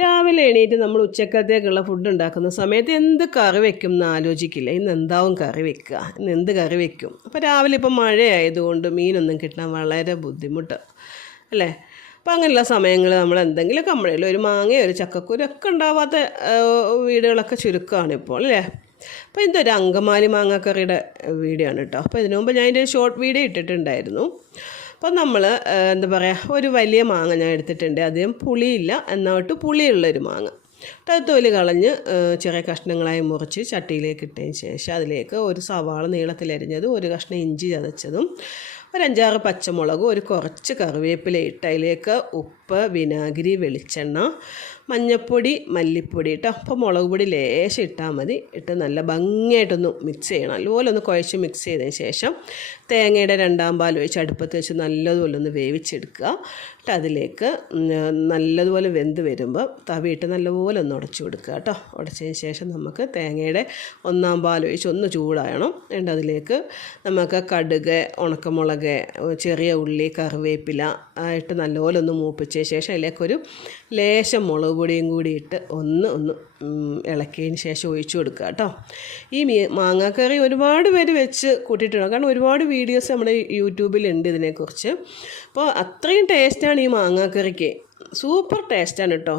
രാവിലെ എണീറ്റ് നമ്മൾ ഉച്ചക്കത്തേക്കുള്ള ഫുഡ് ഉണ്ടാക്കുന്ന സമയത്ത് എന്ത് കറി വെക്കും എന്ന് ആലോചിക്കില്ല. ഇന്ന് എന്താവും കറി വെക്കുക ഇന്ന് എന്ത് കറി വെക്കും? അപ്പോൾ രാവിലെ ഇപ്പം മഴയായതുകൊണ്ട് മീനൊന്നും കിട്ടാൻ വളരെ ബുദ്ധിമുട്ട്. അല്ലേ? അപ്പോൾ അങ്ങനെയുള്ള സമയങ്ങൾ നമ്മൾ എന്തെങ്കിലും നമ്മളതിൽ ഒരു മാങ്ങയോ ഒരു ചക്കക്കുരു ഒക്കെ ഉണ്ടാവാത്ത വീടുകളൊക്കെ ചുരുക്കമാണ് ഇപ്പോൾ. അല്ലേ? അപ്പോൾ ഇതൊരു അങ്കമാലി മാങ്ങാക്കറിയുടെ വീഡിയോ ആണ് കേട്ടോ. അപ്പോൾ ഇതിനു മുമ്പ് ഞാൻ ഇതിന്റെ ഷോർട്ട് വീഡിയോ ഇട്ടിട്ടുണ്ടായിരുന്നു. അപ്പോൾ നമ്മൾ എന്താ പറയുക ഒരു വലിയ മാങ്ങ ഞാൻ എടുത്തിട്ടുണ്ട്. അധികം പുളിയില്ല. എന്നിട്ട് പുളിയുള്ളൊരു മാങ്ങ. തൊലി കളഞ്ഞ് ചെറിയ കഷ്ണങ്ങളായി മുറിച്ച് ചട്ടിയിലേക്ക് ഇട്ടതിന് ശേഷം അതിലേക്ക് ഒരു സവാള നീളത്തിലരിഞ്ഞതും ഒരു കഷ്ണം ഇഞ്ചി ചതച്ചതും ഒരു അഞ്ചാറ് പച്ചമുളകും ഒരു കുറച്ച് കറിവേപ്പില ഇട്ട് അതിലേക്ക് ഉപ്പ് വിനാഗിരി വെളിച്ചെണ്ണ മഞ്ഞൾപ്പൊടി മല്ലിപ്പൊടി ഇട്ടോ അപ്പോൾ മുളക് പൊടി ലേശം ഇട്ടാൽ മതി. ഇട്ട് നല്ല ഭംഗിയായിട്ടൊന്ന് മിക്സ് ചെയ്യണം. അതുപോലെ ഒന്ന് കുഴച്ച് മിക്സ് ചെയ്തതിന് ശേഷം തേങ്ങയുടെ രണ്ടാം പാൽ ഒഴിച്ച് അടുപ്പത്ത് വെച്ച് നല്ലതുപോലെ ഒന്ന് വേവിച്ചെടുക്കുക. എന്നിട്ട് അതിലേക്ക് നല്ലതുപോലെ വെന്ത് വരുമ്പോൾ തവിയിട്ട് നല്ലപോലെ ഒന്ന് ഉടച്ചു കൊടുക്കുക കേട്ടോ ഉടച്ചതിന് ശേഷം നമുക്ക് തേങ്ങയുടെ ഒന്നാം പാൽ ഒഴിച്ച് ഒന്ന് ചൂടായണം എന്നിട്ട് അതിലേക്ക് നമുക്ക് കടുക് ഉണക്കമുളക് ചെറിയ ഉള്ളി കറിവേപ്പില ഇട്ട് നല്ലപോലെ ഒന്ന് മൂപ്പിച്ചതിന് ശേഷം അതിലേക്കൊരു ലേശം മുളക് പൊടിയും കൂടി ഇട്ട് ഒന്ന് ഒന്ന് ഇളക്കിയതിന് ശേഷം ഒഴിച്ചു കൊടുക്കുക കേട്ടോ. ഈ മീ മാങ്ങാക്കറി ഒരുപാട് പേര് വെച്ച് കൂട്ടിയിട്ടുണ്ട്. കാരണം ഒരുപാട് വീഡിയോസ് നമ്മുടെ യൂട്യൂബിലുണ്ട് ഇതിനെക്കുറിച്ച്. അപ്പോൾ അത്രയും ടേസ്റ്റാണ് ഈ മാങ്ങാക്കറിക്ക്. സൂപ്പർ ടേസ്റ്റാണ് കേട്ടോ.